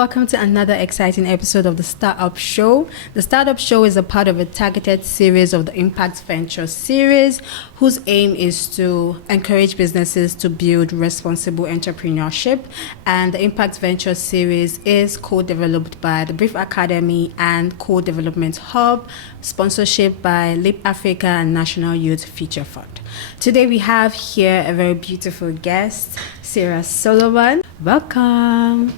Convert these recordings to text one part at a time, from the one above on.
welcome to another exciting episode of the StartUP Show. The StartUP Show is a part of a targeted series of the Impact Venture series, whose aim is to encourage businesses to build responsible entrepreneurship. And the Impact Venture series is co-developed by the Brief Academy and Co-Development Hub, sponsorship by West Africa and National Youth Future Fund. Today we have here a very beautiful guest, Sarah Solomon. Welcome.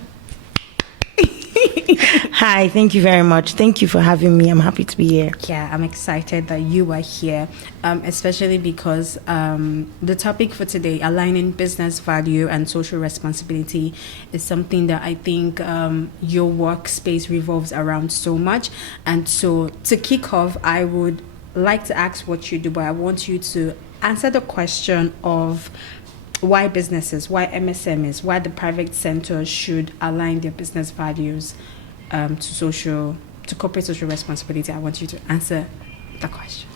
Hi, thank you very much. Thank you for having me. I'm happy to be here. Yeah, I'm excited that you are here, especially because the topic for today, aligning business value and social responsibility, is something that I think your workspace revolves around so much. And so to kick off, I would like to ask what you do, but I want you to answer the question of why businesses, why MSMEs, why the private sector should align their business values to corporate social responsibility. I want you to answer the question.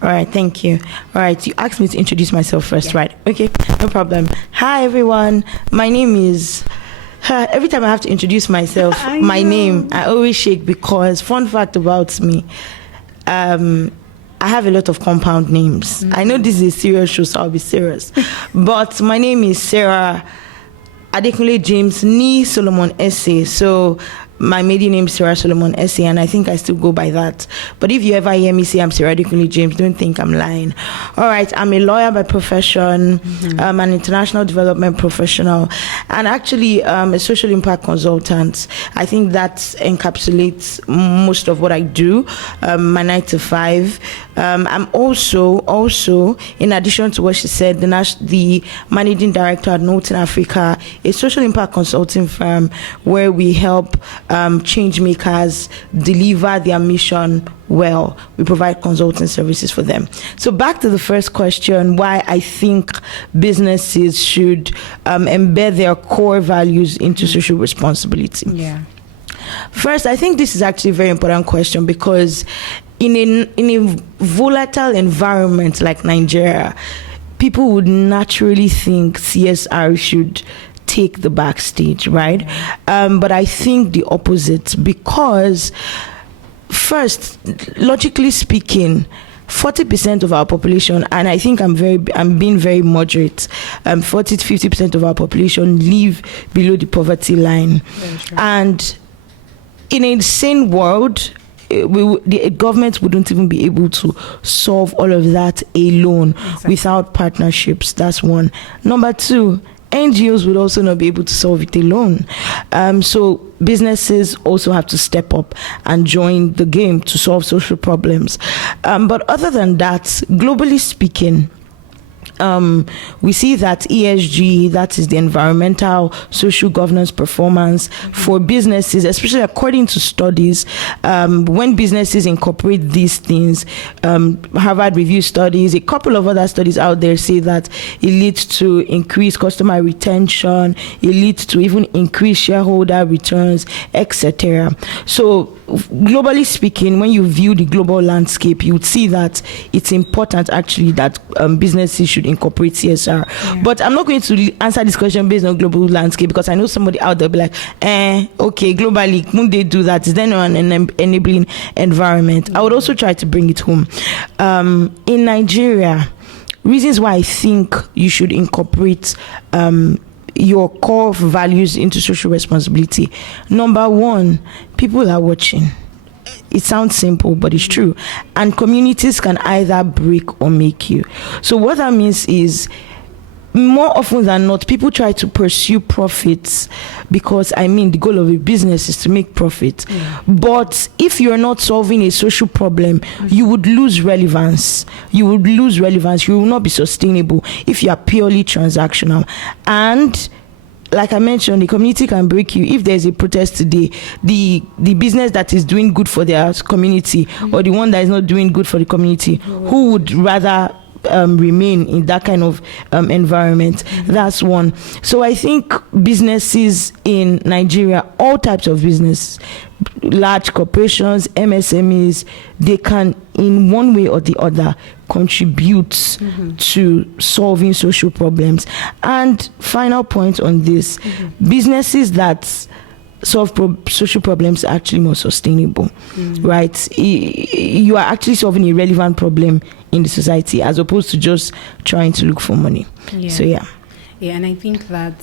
All right, thank you. All right, you asked me to introduce myself first, yeah. Right? Okay, no problem. Hi, everyone. My name is... every time I have to introduce myself, my name, I always shake because, fun fact about me, I have a lot of compound names. Mm-hmm. I know this is a serious show, so I'll be serious. But my name is Sarah Adekunle-James ni Solomon-Eseh. So my maiden name is Sarah Solomon-Eseh, and I think I still go by that. But if you ever hear me say I'm Sarah Adekunle-James, don't think I'm lying. All right, I'm a lawyer by profession, an international development professional, and actually a social impact consultant. I think that encapsulates most of what I do, my 9 to 5. I'm also, in addition to what she said, the managing director at Nolton, Africa, a social impact consulting firm where we help change makers deliver their mission well. We provide consulting services for them. So back to the first question, why I think businesses should embed their core values into social responsibility. Yeah. First, I think this is actually a very important question because in a volatile environment like Nigeria, people would naturally think CSR should take the backstage, right? But I think the opposite, because first, logically speaking, 40% of our population, and I think I'm being very moderate, 40 to 50% of our population live below the poverty line. And in a sane world, the government wouldn't even be able to solve all of that alone without partnerships. That's one. Number two, NGOs would also not be able to solve it alone. So businesses also have to step up and join the game to solve social problems. But other than that, globally speaking, we see that ESG, that is the environmental, social governance performance for businesses, especially according to studies, when businesses incorporate these things, Harvard Review studies, a couple of other studies out there say that it leads to increased customer retention, it leads to even increased shareholder returns, etc. So globally speaking, when you view the global landscape, you would see that it's important actually that businesses should incorporate CSR. Yeah. But I'm not going to answer this question based on global landscape because I know somebody out there will be like, okay, globally, won't they do that? Is there no an enabling environment? I would also try to bring it home. In Nigeria, reasons why I think you should incorporate your core values into social responsibility. Number one, people are watching. It sounds simple, but it's true. And communities can either break or make you. So what that means is, more often than not, people try to pursue profits because, the goal of a business is to make profit. Yeah. But if you're not solving a social problem, you would lose relevance. You will not be sustainable if you are purely transactional. And like I mentioned, the community can break you. If there's a protest today, the business that is doing good for their community or the one that is not doing good for the community, who would rather remain in that kind of environment? That's one. So I think businesses in Nigeria, all types of business, large corporations, MSMEs, they can in one way or the other contribute to solving social problems. And final point on this, businesses that solve social problems are actually more sustainable, right? You are actually solving a relevant problem in the society as opposed to just trying to look for money. So yeah, and I think that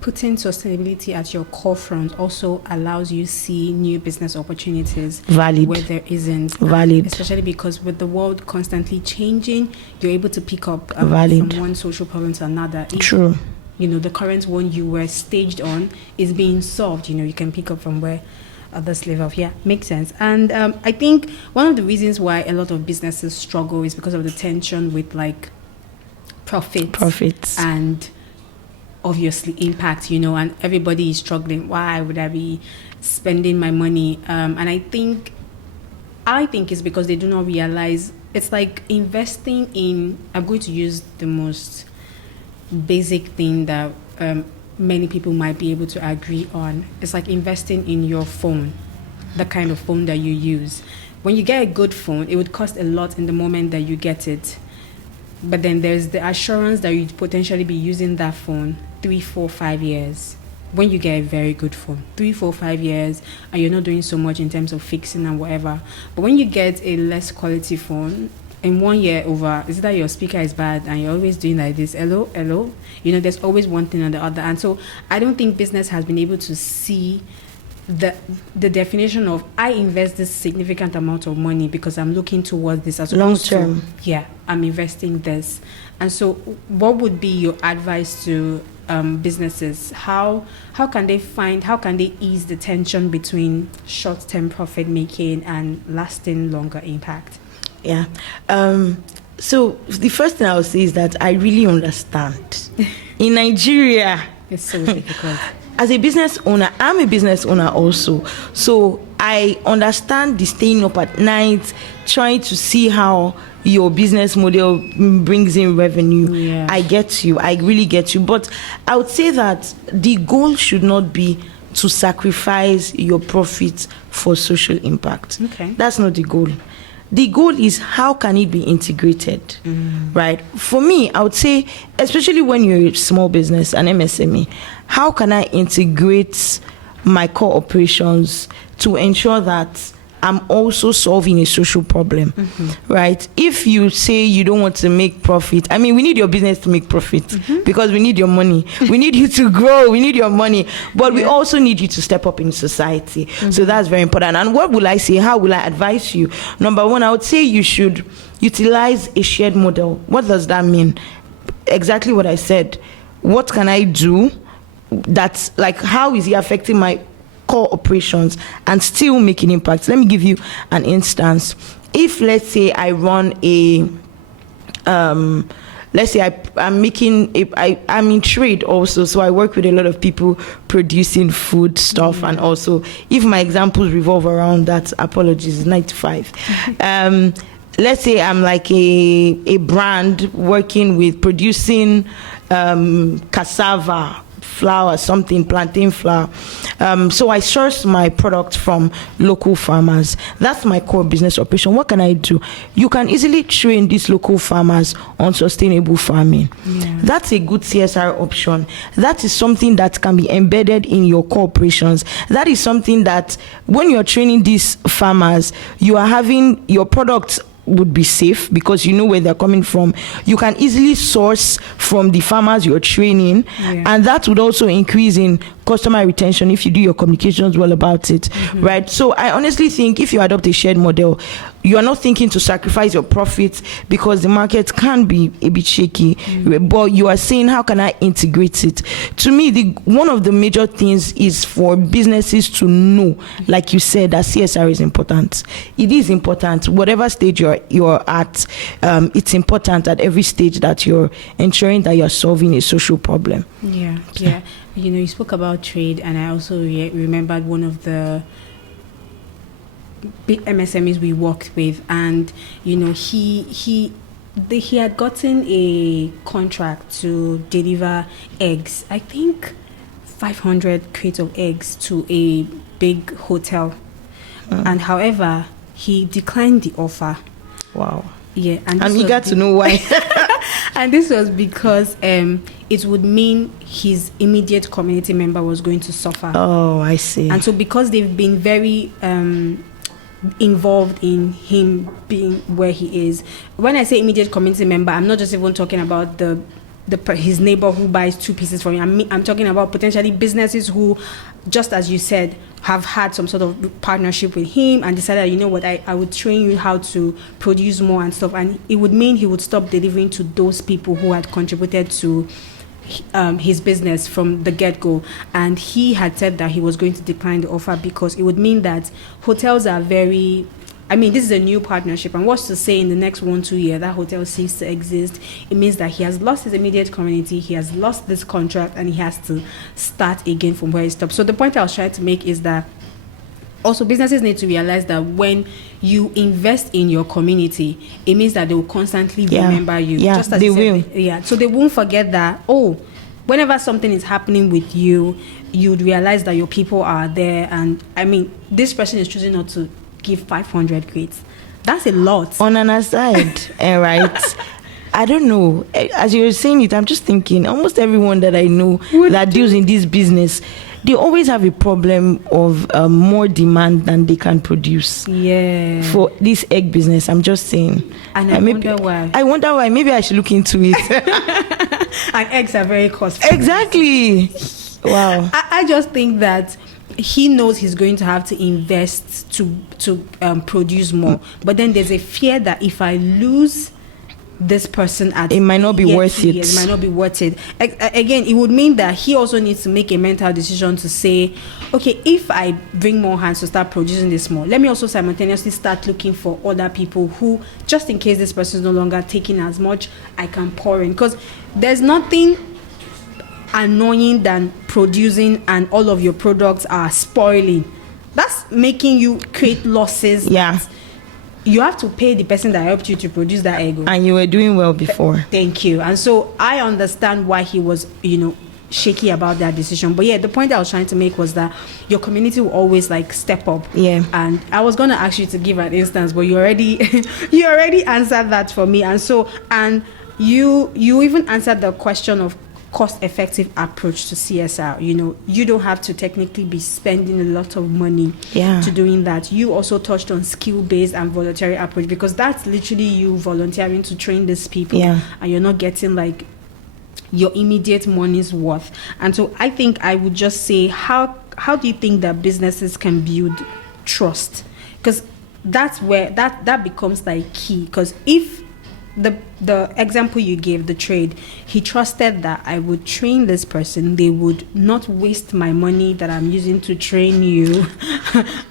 putting sustainability at your core front also allows you see new business opportunities valid where there isn't, valid, especially because with the world constantly changing, you're able to pick up valid from one social problem to another. True. The current one you were staged on is being solved. You can pick up from where others leave off. Yeah, makes sense. And I think one of the reasons why a lot of businesses struggle is because of the tension with like profits and obviously impact, and everybody is struggling. Why would I be spending my money? And I think it's because they do not realize it's like investing in, I'm going to use the most basic thing that many people might be able to agree on. It's like investing in your phone, the kind of phone that you use. When you get a good phone, it would cost a lot in the moment that you get it. But then there's the assurance that you'd potentially be using that phone 3, 4, 5 years. When you get a very good phone, 3, 4, 5 years, and you're not doing so much in terms of fixing and whatever. But when you get a less quality phone, in 1 year over, is it that your speaker is bad and you're always doing like this, hello? There's always one thing or the other. And so I don't think business has been able to see the definition of I invest this significant amount of money because I'm looking towards this as long term. I'm investing this. And so what would be your advice to businesses? How can they ease the tension between short-term profit making and lasting longer impact? Yeah. So the first thing I would say is that I really understand. In Nigeria, it's so difficult. As a business owner, I'm a business owner also. So I understand the staying up at night, trying to see how your business model brings in revenue. Yeah. I get you. I really get you. But I would say that the goal should not be to sacrifice your profits for social impact. Okay. That's not the goal. The goal is how can it be integrated, right? For me, I would say, especially when you're a small business, an MSME, how can I integrate my core operations to ensure that I'm also solving a social problem, right? If you say you don't want to make profit, I mean, we need your business to make profit because we need your money. We need you to grow. We need your money. But we also need you to step up in society. So that's very important. And what will I say? How will I advise you? Number one, I would say you should utilize a shared model. What does that mean? Exactly what I said. What can I do? That's like, how is it affecting my core operations and still making impact? Let me give you an instance. If let's say I run a let's say I'm in trade also, so I work with a lot of people producing food stuff, and also if my examples revolve around that, apologies, 95. Let's say I'm like a brand working with producing cassava flour, something, plantain flour. So I source my product from local farmers. That's my core business operation. What can I do? You can easily train these local farmers on sustainable farming. Yeah. That's a good CSR option. That is something that can be embedded in your core operations. That is something that when you're training these farmers, you are having your products would be safe because you know where they're coming from. You can easily source from the farmers you're training, and that would also increase in customer retention if you do your communications well about it, right? So I honestly think if you adopt a shared model, you are not thinking to sacrifice your profits because the market can be a bit shaky, but you are saying, how can I integrate it? To me, one of the major things is for businesses to know, like you said, that CSR is important. It is important. Whatever stage you're at, it's important at every stage that you're ensuring that you're solving a social problem. Yeah. You spoke about trade, and I also remembered one of the big MSMEs we worked with, and he had gotten a contract to deliver eggs. I think 500 crates of eggs to a big hotel, and however he declined the offer. Wow. Yeah, and I'm eager to know why. And this was because it would mean his immediate community member was going to suffer. Oh, I see. And so because they've been very involved in him being where he is, when I say immediate community member, I'm not just even talking about his neighbor who buys 2 pieces from him. I'm talking about potentially businesses who, just as you said, have had some sort of partnership with him and decided, you know what, I would train you how to produce more and stuff. And it would mean he would stop delivering to those people who had contributed to his business from the get-go. And he had said that he was going to decline the offer because it would mean that hotels are very... this is a new partnership, and what's to say in the next 1-2 years that hotel ceases to exist? It means that he has lost his immediate community, he has lost this contract, and he has to start again from where he stopped. So the point I was trying to make is that also businesses need to realize that when you invest in your community, it means that they will constantly remember you. Yeah, just as they you said, will. Yeah, so they won't forget that, whenever something is happening with you, you'd realize that your people are there. And this person is choosing not to give 500 grades. That's a lot. On an aside, right? I don't know. As you were saying it, I'm just thinking almost everyone that I know that deals in this business, they always have a problem of more demand than they can produce. Yeah. For this egg business, I'm just saying. And I wonder why. I wonder why. Maybe I should look into it. And eggs are very costly. Exactly. Wow. I just think that he knows he's going to have to invest to produce more, but then there's a fear that if I lose this person it might not be worth it. It might not be worth it. Again, it would mean that he also needs to make a mental decision to say, okay, if I bring more hands to start producing this more, let me also simultaneously start looking for other people who, just in case this person is no longer taking as much, I can pour in. Because there's nothing annoying than producing and all of your products are spoiling. That's making you create losses. Yeah. You have to pay the person that helped you to produce that egg. And you were doing well before. Thank you. And so I understand why he was, shaky about that decision. But yeah, the point I was trying to make was that your community will always step up. Yeah. And I was going to ask you to give an instance, but you already answered that for me. And so, and you even answered the question of cost-effective approach to CSR. You don't have to technically be spending a lot of money to doing that. You also touched on skill-based and voluntary approach, because that's literally you volunteering to train these people, and you're not getting your immediate money's worth. And so I think I would just say, how do you think that businesses can build trust? Because that's where that becomes key. Because if the example you gave, the trade, he trusted that I would train this person, they would not waste my money that I'm using to train you,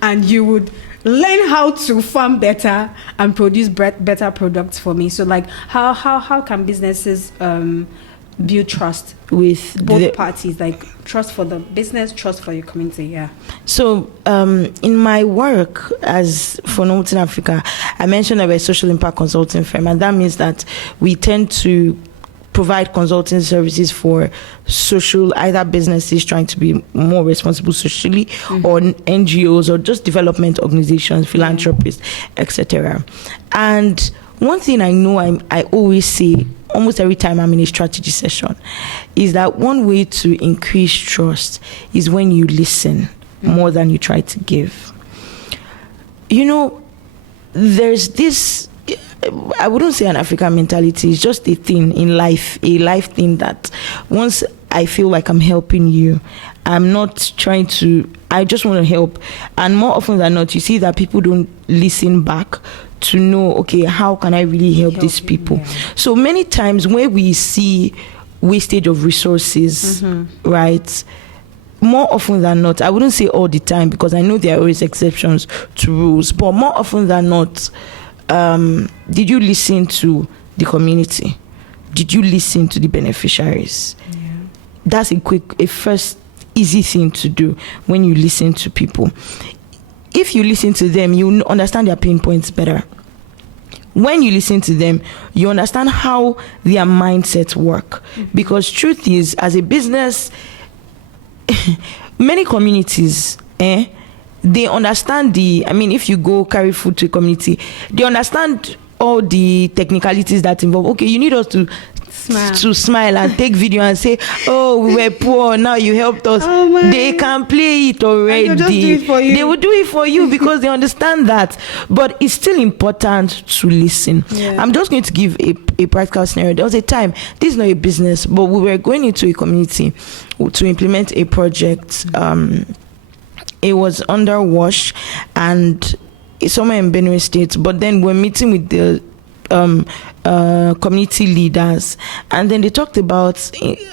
and you would learn how to farm better and produce better products for me. So how can businesses build trust with both parties, trust for the business, trust for your community? So in my work as for Nolton Africa, I mentioned that we're a social impact consulting firm, and that means that we tend to provide consulting services for social, either businesses trying to be more responsible socially, or NGOs, or just development organizations, philanthropists, etc. And one thing I know I always say almost every time I'm in a strategy session is that one way to increase trust is when you listen more than you try to give. There's this, I wouldn't say an African mentality, it's just a thing in life, a life thing, that once I feel like I'm helping you, I'm not trying to, I just want to help. And more often than not, you see that people don't listen back to know, okay, how can I really help these people? So many times when we see wastage of resources, right, more often than not, I wouldn't say all the time, because I know there are always exceptions to rules, but more often than not, did you listen to the community? Did you listen to the beneficiaries? That's a first easy thing to do when you listen to people. If you listen to them, you understand their pain points better. When you listen to them, you understand how their mindsets work. Because truth is, as a business, many communities, they understand if you go carry food to a community, they understand all the technicalities that involve, okay, you need us to to smile and take video and say, oh, we were poor, now you helped us. They can play it already. Just do it for you. They will do it for you because they understand that. But it's still important to listen. Yeah. I'm just going to give a practical scenario. There was a time, this is not a business, but we were going into a community to implement a project. It was under WASH and it's somewhere in Benue State, but then we're meeting with the community leaders, and then they talked about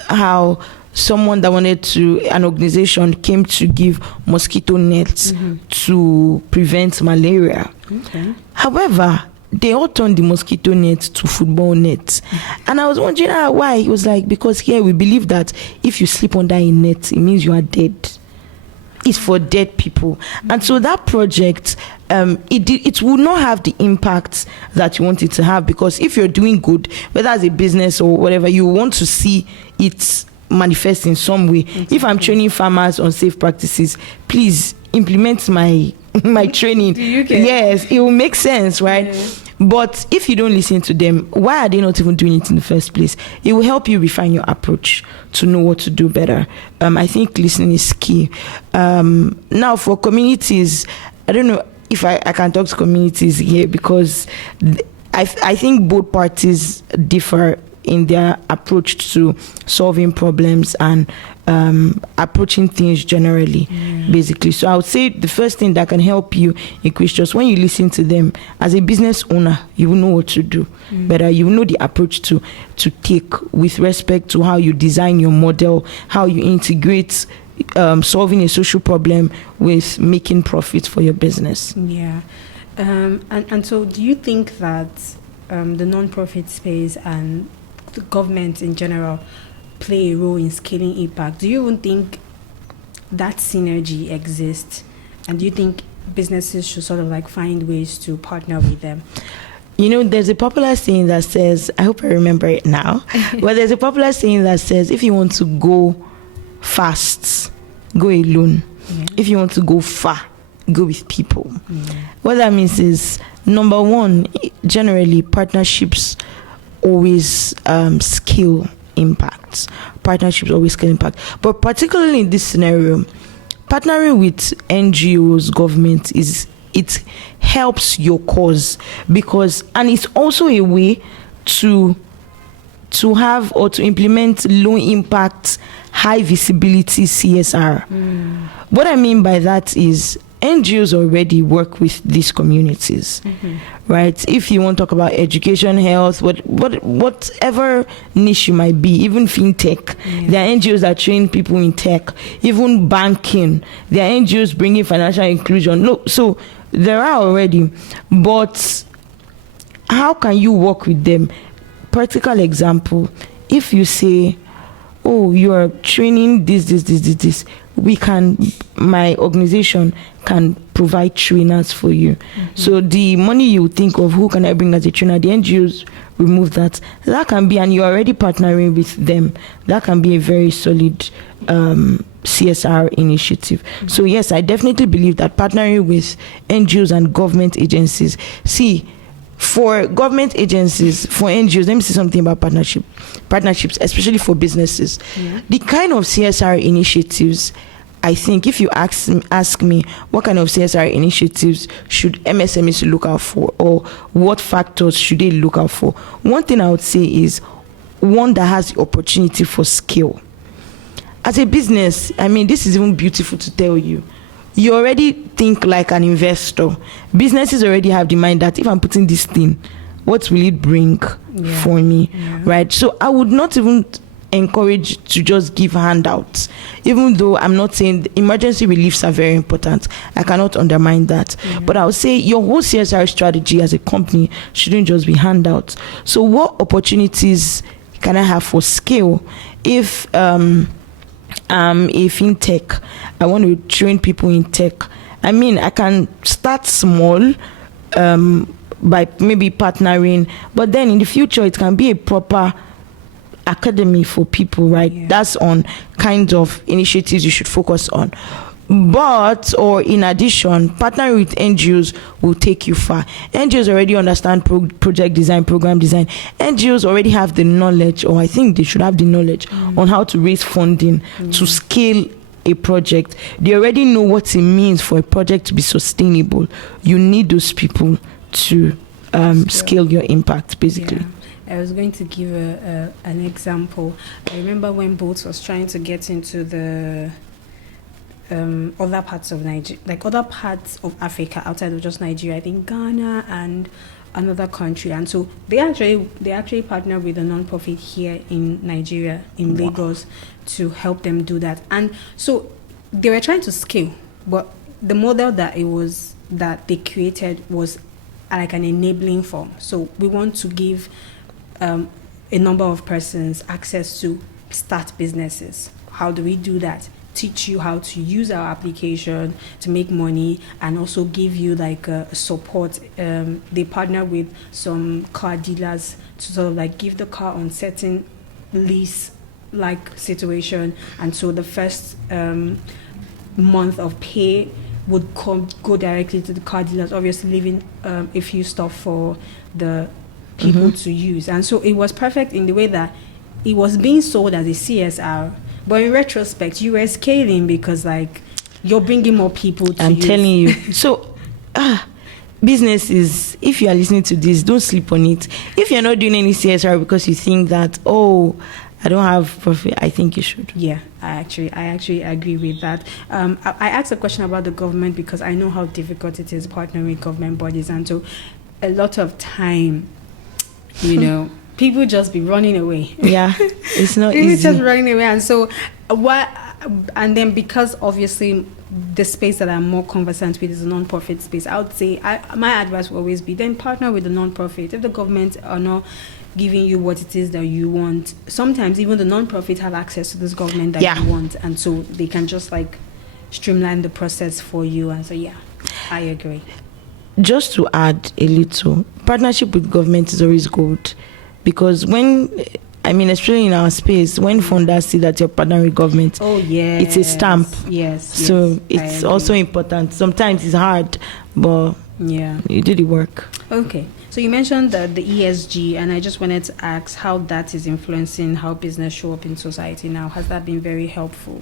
how someone that an organization came to give mosquito nets to prevent malaria. Okay. However, they all turned the mosquito net to football nets. And I was wondering why. He was like, because here we believe that if you sleep under a net, it means you are dead. It's for dead people. And so that project, it will not have the impact that you want it to have, because if you're doing good, whether as a business or whatever, you want to see it manifest in some way. Exactly. If I'm training farmers on safe practices, please implement my training. Yes, it will make sense, right? Yeah. But if you don't listen to them, why are they not even doing it in the first place? It will help you refine your approach to know what to do better. I think listening is key. Now, for communities, I don't know if I can talk to communities here, because I think both parties differ in their approach to solving problems and approaching things generally, basically. So I would say the first thing that can help you increase trust, when you listen to them as a business owner, you will know what to do better. You will know the approach to take with respect to how you design your model, how you integrate solving a social problem with making profits for your business. Yeah. And so do you think that the non-profit space and the government in general play a role in scaling impact? Do you even think that synergy exists? And do you think businesses should sort of like find ways to partner with them? You know, there's a popular saying that says, I hope I remember it now, but there's a popular saying that says, if you want to go fast, go alone. Yeah. If you want to go far, go with people. Yeah. What that means is, number one, generally partnerships always scale impact. Partnerships always scale impact. But particularly in this scenario, partnering with NGOs, government, it helps your cause, because, and it's also a way to have or to implement low impact, high visibility CSR. What I mean by that is, NGOs already work with these communities, right? If you want to talk about education, health, whatever niche you might be, even fintech, there are NGOs that train people in tech, even banking, there are NGOs bringing financial inclusion. No, so there are already, but how can you work with them? Practical example, if you say, oh, you are training this, my organization can provide trainers for you. So the money you think of, who can I bring as a trainer, the NGOs remove that. That can be, and you're already partnering with them, that can be a very solid CSR initiative. So yes, I definitely believe that partnering with NGOs and government agencies, for government agencies, for NGOs, let me say something about partnerships, especially for businesses. The kind of CSR initiatives, I think, if you ask me, what kind of CSR initiatives should MSMEs look out for, or what factors should they look out for? One thing I would say is one that has the opportunity for scale. As a business, I mean, this is even beautiful to tell you. You already think like an investor. Businesses already have the mind that if I'm putting this thing, what will it bring for me, right? So I would not even encourage to just give handouts, even though I'm not saying emergency reliefs are very important. I cannot undermine that. But I would say your whole CSR strategy as a company shouldn't just be handouts. So what opportunities can I have for scale? If a fintech, I want to train people in tech, I mean, I can start small by maybe partnering, but then in the future it can be a proper academy for people, right? That's on kinds of initiatives you should focus on. But, or in addition, partnering with NGOs will take you far. NGOs already understand project design, program design. NGOs already have the knowledge, or I think they should have the knowledge on how to raise funding to scale a project. They already know what it means for a project to be sustainable. You need those people to scale your impact, basically. Yeah. I was going to give an example. I remember when Bolt was trying to get into the other parts of Nigeria, like other parts of Africa outside of just Nigeria, I think Ghana and another country, and so they actually partnered with a non-profit here in Nigeria, in Lagos, to help them do that. And so they were trying to scale, but the model that they created was like an enabling form. So we want to give a number of persons access to start businesses. How do we do that? Teach you how to use our application to make money, and also give you like support. They partner with some car dealers to sort of like give the car on certain lease like situation, and so the first month of pay would go directly to the car dealers, obviously leaving a few stuff for the people to use. And so it was perfect in the way that it was being sold as a CSR, but in retrospect you were scaling because like you're bringing more people to I'm use. telling you. So business is, if you are listening to this, don't sleep on it. If you're not doing any CSR because you think that, oh, I don't have profit, I think you should. Yeah, I actually agree with that. I asked a question about the government because I know how difficult it is partnering with government bodies, and so a lot of time, you know, people just be running away. Yeah, it's not People easy. just running away, and so and then because obviously the space that I'm more conversant with is a non-profit space, I would say my advice will always be then partner with the non-profit. If the government are not giving you what it is that you want, sometimes even the non-profit have access to this government that you want, and so they can just like streamline the process for you. And so I agree. Just to add a little, partnership with government is always good, because especially in our space, when funders see that you're partnering with government, it's a stamp. Yes. So it's also important. Sometimes it's hard, but you do the work. Okay. So you mentioned the ESG, and I just wanted to ask how that is influencing how business show up in society now. Has that been very helpful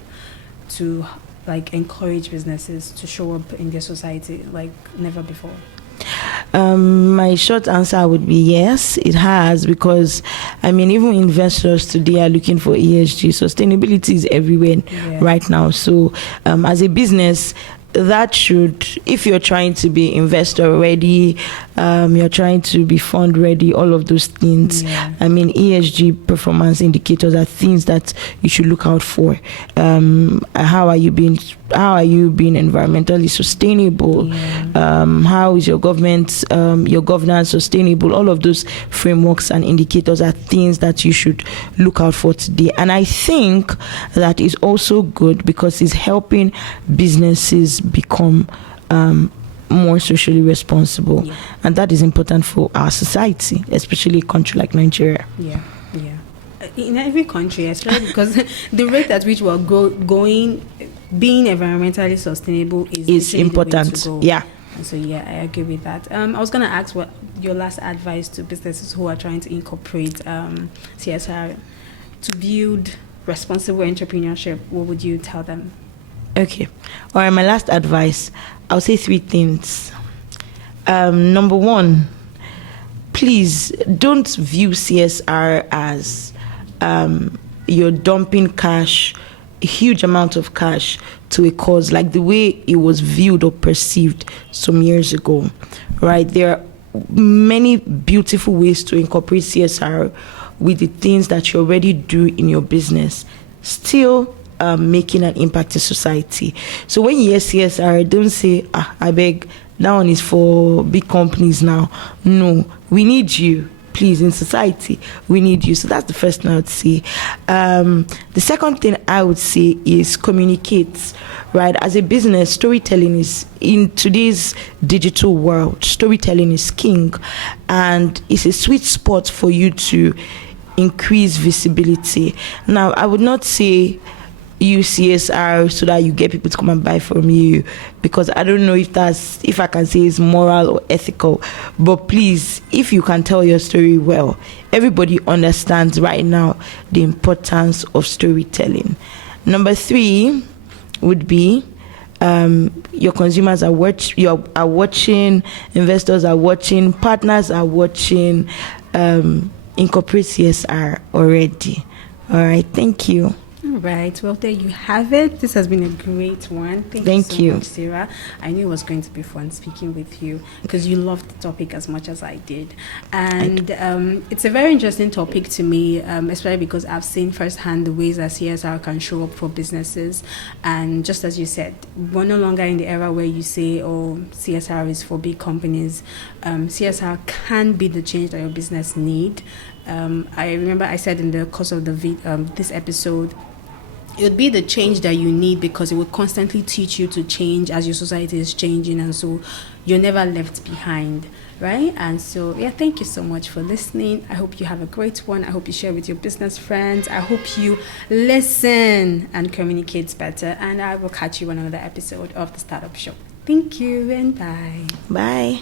to like encourage businesses to show up in their society like never before? My short answer would be yes, it has, because even investors today are looking for ESG. Sustainability is everywhere right now. So as a business, that should, if you're trying to be investor ready, you're trying to be fund ready, all of those things, ESG performance indicators are things that you should look out for. How are you being environmentally sustainable? How is your government, your governance sustainable? All of those frameworks and indicators are things that you should look out for today. And I think that is also good because it's helping businesses become more socially responsible, and that is important for our society, especially a country like Nigeria. In every country, especially because the rate at which we're going, being environmentally sustainable is important. So I agree with that. I was going to ask what your last advice to businesses who are trying to incorporate CSR to build responsible entrepreneurship. What would you tell them? Okay. All right, my last advice, I'll say 3 things. Number 1, please don't view CSR as you're dumping cash, a huge amount of cash to a cause, like the way it was viewed or perceived some years ago, right? There are many beautiful ways to incorporate CSR with the things that you already do in your business, still making an impact in society. So when you hear CSR, don't say, I beg, that one is for big companies now. No, we need you. Please, in society, we need you. So that's the first thing I would say. The second thing I would say is communicate, right? As a business, storytelling is, in today's digital world, storytelling is king. And it's a sweet spot for you to increase visibility. Now, I would not say use CSR so that you get people to come and buy from you, because I don't know if I can say it's moral or ethical, but please, if you can tell your story well, everybody understands right now the importance of storytelling. Number 3 would be your consumers are watching, investors are watching, partners are watching. Incorporate CSR already. All right, thank you. All right. Well, there you have it. This has been a great one. Thank you so much, Sarah. I knew it was going to be fun speaking with you because you loved the topic as much as I did. And it's a very interesting topic to me, especially because I've seen firsthand the ways that CSR can show up for businesses. And just as you said, we're no longer in the era where you say, oh, CSR is for big companies. CSR can be the change that your business need. I remember I said in the course of this episode, it would be the change that you need because it will constantly teach you to change as your society is changing, and so you're never left behind, right? And so, yeah, thank you so much for listening. I hope you have a great one. I hope you share with your business friends. I hope you listen and communicate better, and I will catch you on another episode of the Startup Show. Thank you and bye. Bye.